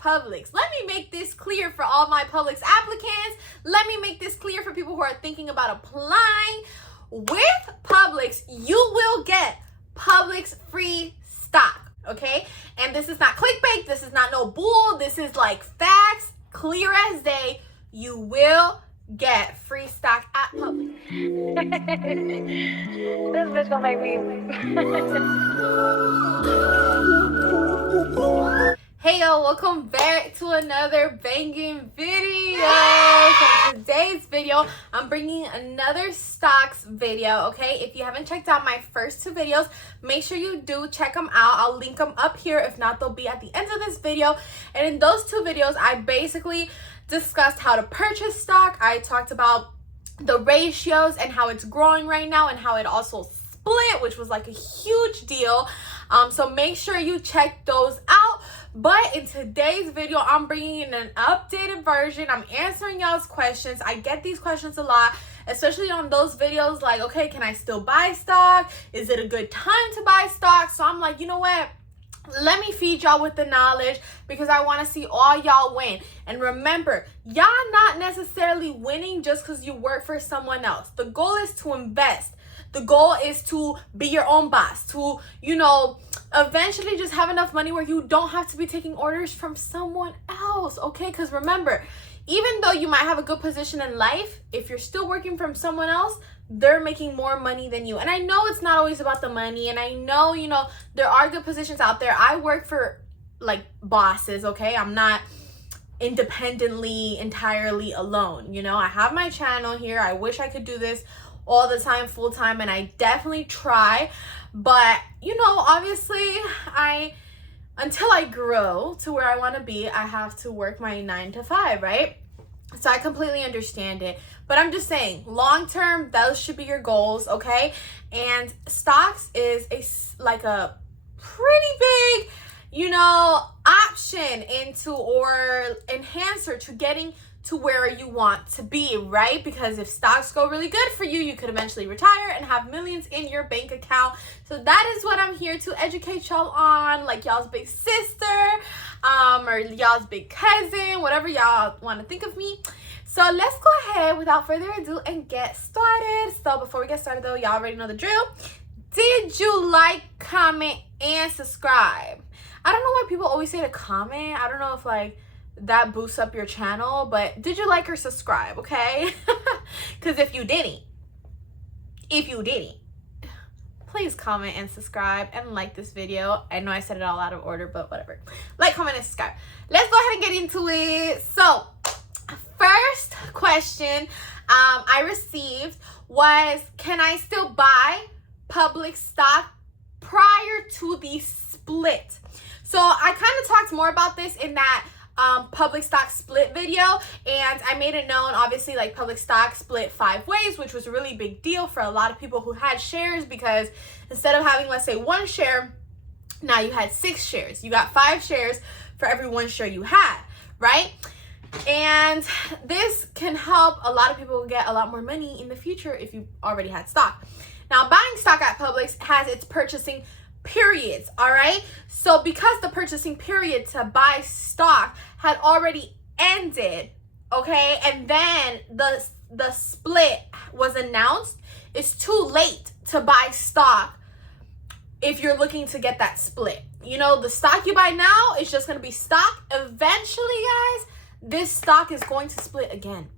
Publix. Let me make this clear for all my Publix applicants. Let me make this clear for people who are thinking about applying. With Publix, you will get Publix free stock, okay? And this is not clickbait. This is not no bull. This is like facts, clear as day. You will get free stock at Publix. This bitch gonna make me. Hey yo, welcome back to another banging video. So in today's video, I'm bringing another stocks video, okay? If you haven't checked out my first two videos, make sure you do check them out. I'll link them up here. If not, they'll be at the end of this video. And in those two videos, I basically discussed how to purchase stock. I talked about the ratios and how it's growing right now and how it also split, which was like a huge deal. So make sure you check those out. But in today's video, I'm bringing in an updated version. I'm answering y'all's questions. I get these questions a lot, especially on those videos like, okay, can I still buy stock? Is it a good time to buy stock? So I'm like, you know what? Let me feed y'all with the knowledge because I want to see all y'all win. And remember, y'all not necessarily winning just because you work for someone else. The goal is to invest. The goal is to be your own boss, to, you know, eventually just have enough money where you don't have to be taking orders from someone else, okay? Because remember, even though you might have a good position in life, if you're still working from someone else, they're making more money than you. And I know it's not always about the money, and I know, you know, there are good positions out there. I work for, like, bosses, okay? I'm not independently, entirely alone, you know? I have my channel here. I wish I could do this all the time, full time, and I definitely try. But, you know, obviously, until I grow to where I want to be, I have to work my 9 to 5, right? So I completely understand it. But I'm just saying, long term, those should be your goals, okay? And stocks is like a pretty big, you know, option into or enhancer to getting to where you want to be, right? Because if stocks go really good for you, you could eventually retire and have millions in your bank account. So that is what I'm here to educate y'all on, like y'all's big sister, or y'all's big cousin, whatever y'all want to think of me. So let's go ahead without further ado and get started. So before we get started though, y'all already know the drill. Did you like, comment, and subscribe? I don't know why people always say to comment. I don't know if like that boosts up your channel, but did you like or subscribe, okay? Because if you didn't, please comment and subscribe and like this video. I know I said it all out of order, but whatever. Like, comment, and subscribe. Let's go ahead and get into it. So first question I received was, can I still buy Publix stock prior to the split? So I kind of talked more about this in that Publix stock split video, and I made it known, obviously, like Publix stock split 5 ways, which was a really big deal for a lot of people who had shares, because instead of having, let's say, 1 share, now you had 6 shares. You got 5 shares for every 1 share you had, right? And this can help a lot of people get a lot more money in the future if you already had stock. Now, buying stock at Publix has its purchasing periods, all right? So because the purchasing period to buy stock had already ended, okay, and then the split was announced, it's too late to buy stock if you're looking to get that split. You know, the stock you buy now is just going to be stock. Eventually, guys, this stock is going to split again.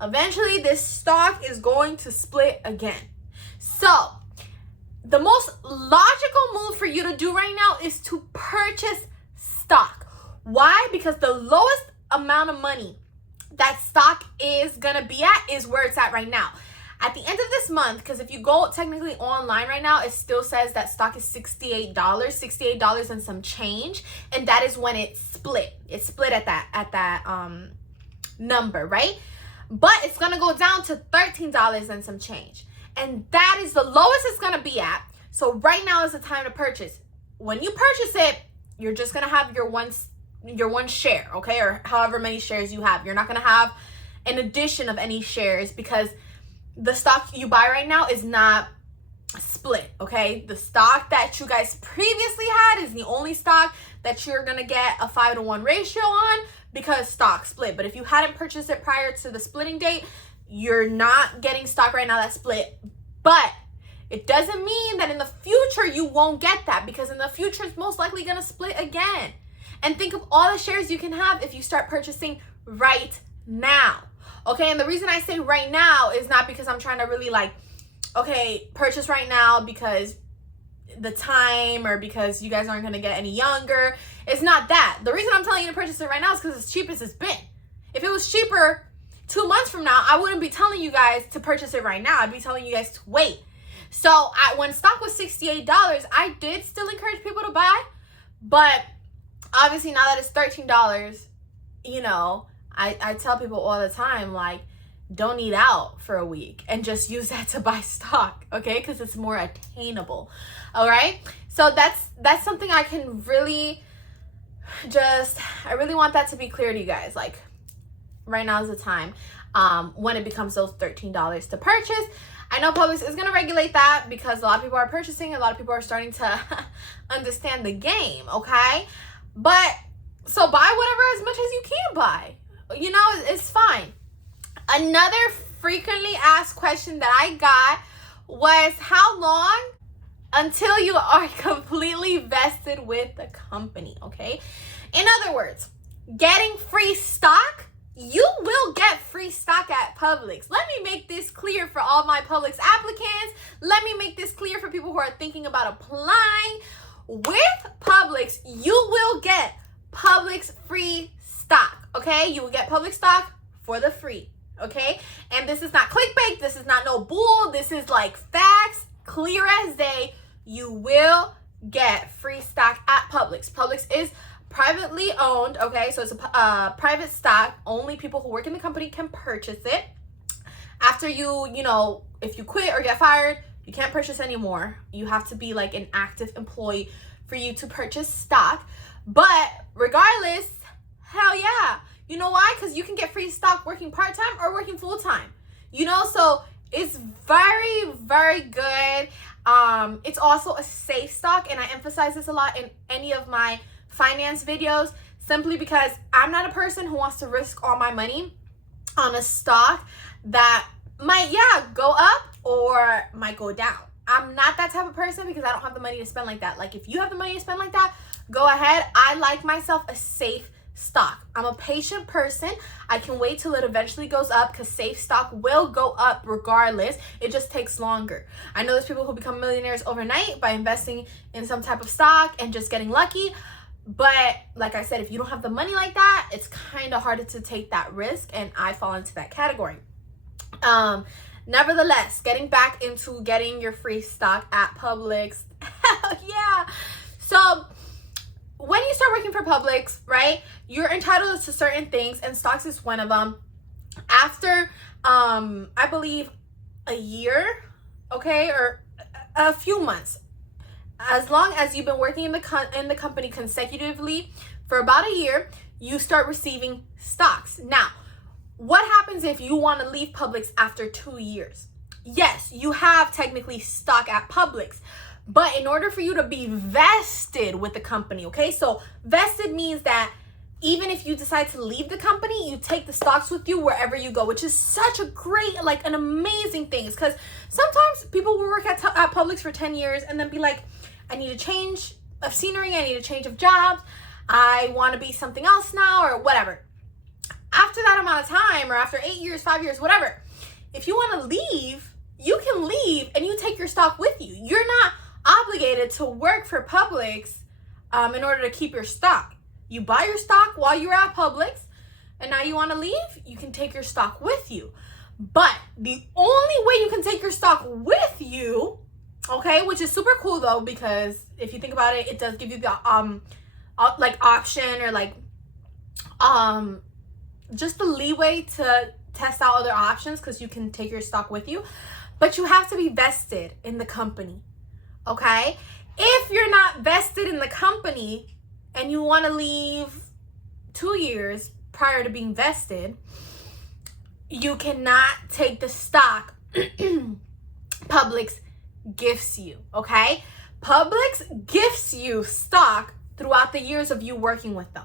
Eventually, this stock is going to split again. So the most logical move for you to do right now is to purchase stock. Why? Because the lowest amount of money that stock is gonna be at is where it's at right now. At the end of this month, because if you go technically online right now, it still says that stock is $68 and some change, and that is when it split. It split at that number, right? But it's gonna go down to $13 and some change. And that is the lowest it's going to be at. So right now is the time to purchase. When you purchase it, you're just going to have your one share, okay? Or however many shares you have. You're not going to have an addition of any shares because the stock you buy right now is not split, okay? The stock that you guys previously had is the only stock that you're gonna get a 5-to-1 ratio on because stock split. But if you hadn't purchased it prior to the splitting date, you're not getting stock right now that split. But it doesn't mean that in the future you won't get that, because in the future it's most likely gonna split again. And think of all the shares you can have if you start purchasing right now. Okay, and the reason I say right now is not because I'm trying to really like, okay, purchase right now because the time or because you guys aren't going to get any younger. It's not that. The reason I'm telling you to purchase it right now is because it's cheap as it's been. If it was cheaper 2 months from now, I wouldn't be telling you guys to purchase it right now. I'd be telling you guys to wait. So when stock was $68, I did still encourage people to buy, but obviously now that it's $13, you know, I tell people all the time, like, don't eat out for a week and just use that to buy stock, okay? Because it's more attainable, all right? So that's something I can really I really want that to be clear to you guys. Like, right now is the time when it becomes those $13 to purchase. I know Publix is going to regulate that because a lot of people are purchasing. A lot of people are starting to understand the game, okay? But, so buy whatever as much as you can buy. You know, it's fine. Another frequently asked question that I got was, how long until you are completely vested with the company, okay? In other words, getting free stock, you will get free stock at Publix. Let me make this clear for all my Publix applicants. Let me make this clear for people who are thinking about applying. With Publix, you will get Publix free stock, okay? You will get Publix stock for the free, okay? And this is not clickbait. This is not no bull. This is like facts, clear as day. You will get free stock at Publix. Publix is privately owned, okay? So it's a private stock. Only people who work in the company can purchase it. After you know, if you quit or get fired, you can't purchase anymore. You have to be like an active employee for you to purchase stock. But regardless, hell yeah. You know why? Because you can get free stock working part-time or working full-time. You know, so it's very, very good. It's also a safe stock, and I emphasize this a lot in any of my finance videos, simply because I'm not a person who wants to risk all my money on a stock that might, go up or might go down. I'm not that type of person because I don't have the money to spend like that. Like, if you have the money to spend like that, go ahead. I like myself a safe stock. I'm a patient person. I can wait till it eventually goes up because safe stock will go up regardless. It just takes longer. I know there's people who become millionaires overnight by investing in some type of stock and just getting lucky. But like I said, if you don't have the money like that, it's kind of harder to take that risk, and I fall into that category. Nevertheless, getting back into getting your free stock at Publix. Hell yeah. So when you start working for Publix, right, you're entitled to certain things, and stocks is one of them. After, I believe, a year, okay, or a few months, as long as you've been working in the company consecutively for about a year, you start receiving stocks. Now, what happens if you want to leave Publix after 2 years? Yes, you have technically stock at Publix, but in order for you to be vested with the company, okay? So vested means that even if you decide to leave the company, you take the stocks with you wherever you go, which is such a great, like, an amazing thing. It's because sometimes people will work at Publix for 10 years and then be like, I need a change of scenery, I need a change of jobs, I want to be something else now, or whatever. After that amount of time, or after 8 years, 5 years, whatever, if you want to leave, you can leave and you take your stock with you. You're not obligated to work for Publix in order to keep your stock. You buy your stock while you're at Publix, and now you want to leave, you can take your stock with you. But the only way you can take your stock with you, okay, which is super cool though, because if you think about it, it does give you the like option, or like just the leeway to test out other options, because you can take your stock with you. But you have to be vested in the company, okay? If you're not vested in the company and you want to leave 2 years prior to being vested, you cannot take the stock Publix gifts you, okay? Publix gifts you stock throughout the years of you working with them.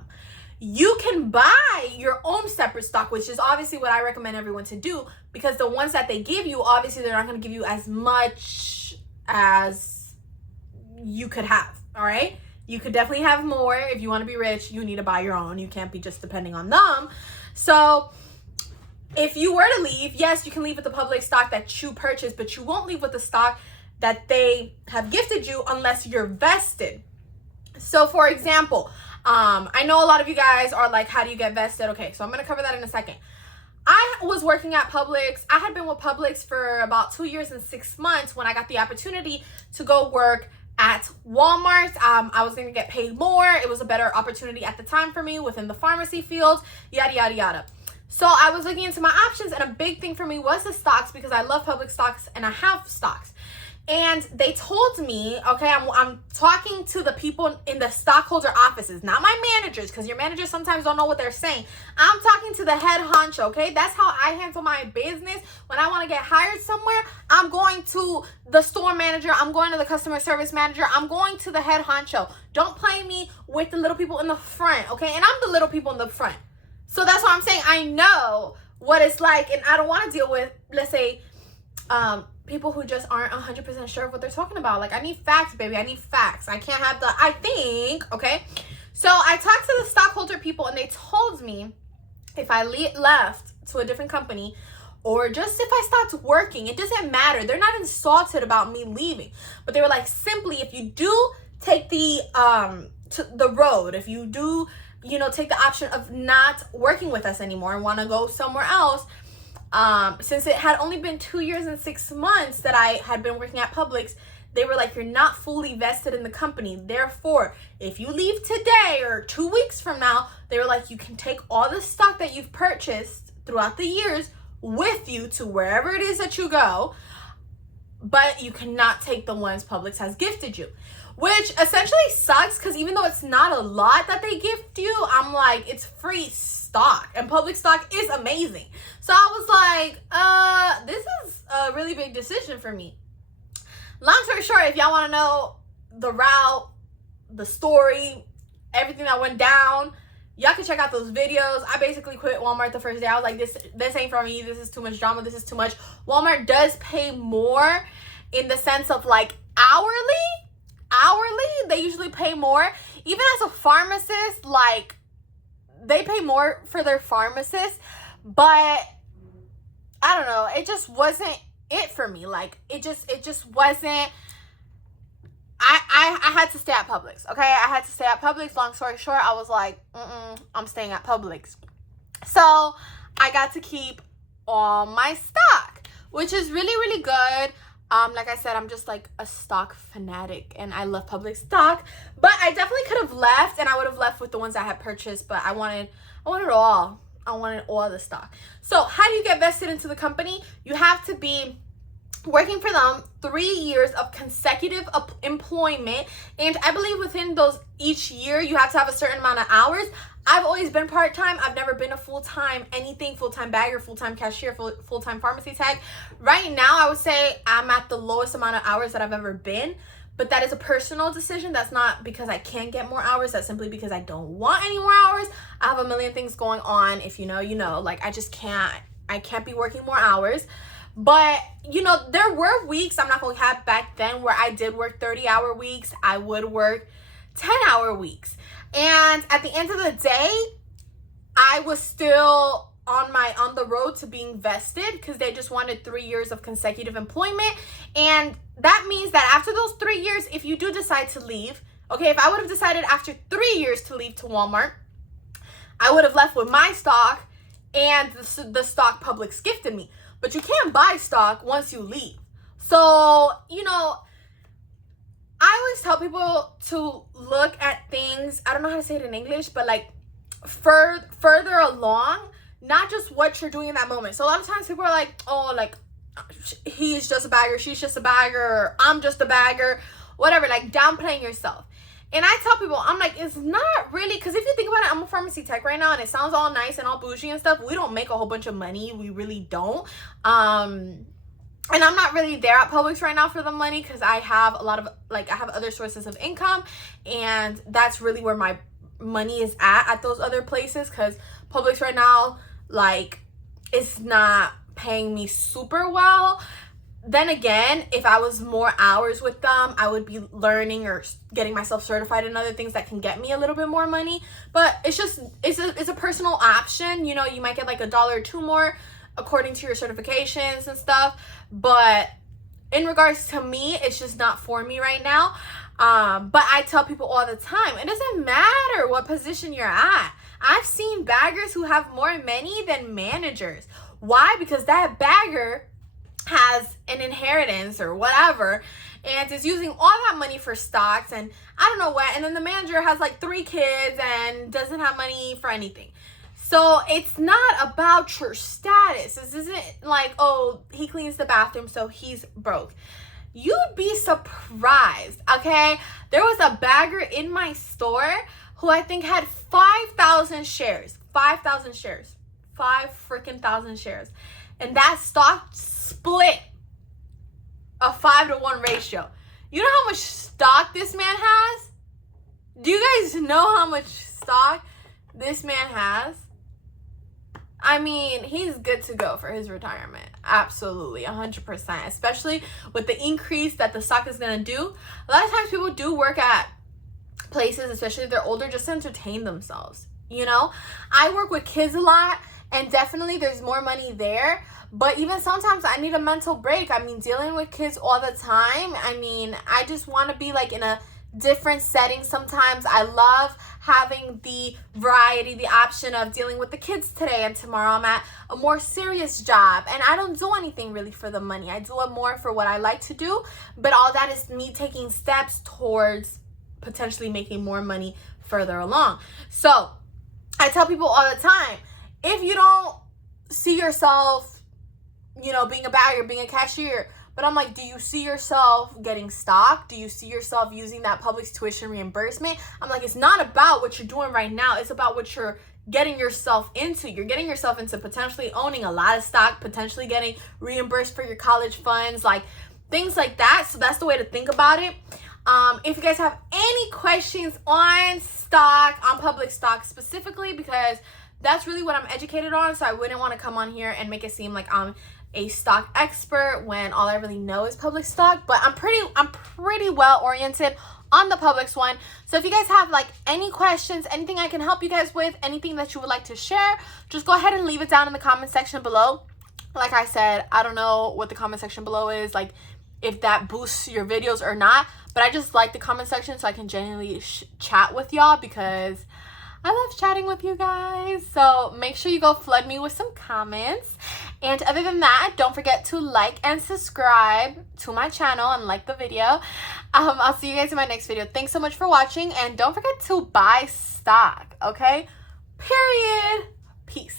You can buy your own separate stock, which is obviously what I recommend everyone to do, because the ones that they give you, obviously they're not going to give you as much as you could have, all right? You could definitely have more. If you want to be rich, you need to buy your own. You can't be just depending on them. So if you were to leave, yes, you can leave with the Publix stock that you purchased, but you won't leave with the stock that they have gifted you unless you're vested. So for example, I know a lot of you guys are like, how do you get vested? Okay, so I'm going to cover that in a second. I was working at Publix. I had been with Publix for about 2 years and 6 months when I got the opportunity to go work at Walmart. I was going to get paid more. It was a better opportunity at the time for me within the pharmacy field, yada, yada, yada. So I was looking into my options, and a big thing for me was the stocks, because I love Publix stocks and I have stocks. And they told me, okay, I'm talking to the people in the stockholder offices, not my managers, because your managers sometimes don't know what they're saying. I'm talking to the head honcho, okay? That's how I handle my business. When I want to get hired somewhere, I'm going to the store manager. I'm going to the customer service manager. I'm going to the head honcho. Don't play me with the little people in the front, okay? And I'm the little people in the front. So that's what I'm saying. I know what it's like, and I don't want to deal with, let's say, people who just aren't 100% sure of what they're talking about. Like, I need facts, baby. I need facts. I can't have the I think, okay? So I talked to the stockholder people, and they told me if I left to a different company, or just if I stopped working, it doesn't matter. They're not insulted about me leaving. But they were like, simply, if you do take the road, if you do, you know, take the option of not working with us anymore and want to go somewhere else, since it had only been 2 years and 6 months that I had been working at Publix, they were like, you're not fully vested in the company. Therefore, if you leave today or 2 weeks from now, they were like, you can take all the stock that you've purchased throughout the years with you to wherever it is that you go, but you cannot take the ones Publix has gifted you. Which essentially sucks, because even though it's not a lot that they gift you, I'm like, it's free stock, and Publix stock is amazing. So I was like, this is a really big decision for me. Long story short, if y'all want to know the route, the story, everything that went down, y'all can check out those videos. I basically quit Walmart the first day. I was like, this ain't for me. This is too much drama. This is too much. Walmart does pay more in the sense of like hourly. They usually pay more. Even as a pharmacist, like, they pay more for their pharmacists, but I don't know, it just wasn't it for me. Like, it just wasn't. I had to stay at Publix, okay? I had to stay at Publix. Long story short, I was like, I'm staying at Publix. So I got to keep all my stock, which is really, really good. Like I said, I'm just like a stock fanatic, and I love Publix stock. But I definitely could have left, and I would have left with the ones I had purchased, but I wanted all. I wanted all the stock. So how do you get vested into the company? You have to be working for them 3 years of consecutive employment, and I believe within those each year you have to have a certain amount of hours. I've always been part-time. I've never been a full-time anything, full-time bagger, full-time cashier, full-time pharmacy tech. Right now, I would say I'm at the lowest amount of hours that I've ever been, but that is a personal decision. That's not because I can't get more hours. That's simply because I don't want any more hours. I have a million things going on. If you know, you know. Like, I just can't. I can't be working more hours. But, you know, there were weeks, I'm not going to have back then, where I did work 30-hour weeks. I would work 10-hour weeks. And at the end of the day, I was still on the road to being vested, because they just wanted 3 years of consecutive employment. And that means that after those 3 years, if you do decide to leave, okay, if I would have decided after 3 years to leave to Walmart, I would have left with my stock and the stock Publix gifted me. But you can't buy stock once you leave. So, you know, I always tell people to look at things, I don't know how to say it in English, but like further along, not just what you're doing in that moment. So a lot of times people are like, oh, like, he's just a bagger, she's just a bagger, or I'm just a bagger, whatever, like downplaying yourself. And I tell people, I'm like, it's not really, because if you think about it, I'm a pharmacy tech right now, and it sounds all nice and all bougie and stuff. We don't make a whole bunch of money. We really don't. And I'm not really there at Publix right now for the money because I have a lot of, like, I have other sources of income, and that's really where my money is at those other places, because Publix right now, like, it's not paying me super well. Then again, if I was more hours with them, I would be learning or getting myself certified in other things that can get me a little bit more money. But it's just, it's a personal option. You know, you might get like $1 or $2 more according to your certifications and stuff. But in regards to me, it's just not for me right now. But I tell people all the time, it doesn't matter what position you're at. I've seen baggers who have more money than managers. Why? Because that bagger has an inheritance or whatever and is using all that money for stocks and I don't know what, and then the manager has like 3 kids and doesn't have money for anything. So it's not about your status. This isn't like, oh, he cleans the bathroom so he's broke. You'd be surprised, okay? There was a bagger in my store who I think had 5,000 shares. 5,000 shares. 5 freaking thousand shares. And that stock split a 5-to-1 ratio. You know how much stock this man has? Do you guys know how much stock this man has? I mean, he's good to go for his retirement. Absolutely, 100%. Especially with the increase that the stock is going to do. A lot of times people do work at places, especially if they're older, just to entertain themselves. You know? I work with kids a lot, and definitely there's more money there. But even sometimes I need a mental break. I mean, dealing with kids all the time. I mean, I just want to be like in a different setting. Sometimes I love having the variety, the option of dealing with the kids today, and tomorrow I'm at a more serious job, and I don't do anything really for the money. I do it more for what I like to do, but all that is me taking steps towards potentially making more money further along. So I tell people all the time, if you don't see yourself, you know, being a bagger, being a cashier, but I'm like, do you see yourself getting stock? Do you see yourself using that Publix tuition reimbursement? I'm like, it's not about what you're doing right now. It's about what you're getting yourself into. You're getting yourself into potentially owning a lot of stock, potentially getting reimbursed for your college funds, like things like that. So that's the way to think about it. If you guys have any questions on stock, on Publix stock specifically, because that's really what I'm educated on, so I wouldn't want to come on here and make it seem like I'm a stock expert when all I really know is Publix stock. But I'm pretty well oriented on the Publix one. So if you guys have like any questions, anything I can help you guys with, anything that you would like to share, just go ahead and leave it down in the comment section below. Like I said, I don't know what the comment section below is, like if that boosts your videos or not, but I just like the comment section so I can genuinely chat with y'all, because I love chatting with you guys. So make sure you go flood me with some comments. And other than that, don't forget to like and subscribe to my channel and like the video. I'll see you guys in my next video. Thanks so much for watching, and don't forget to buy stock, okay? Period. Peace.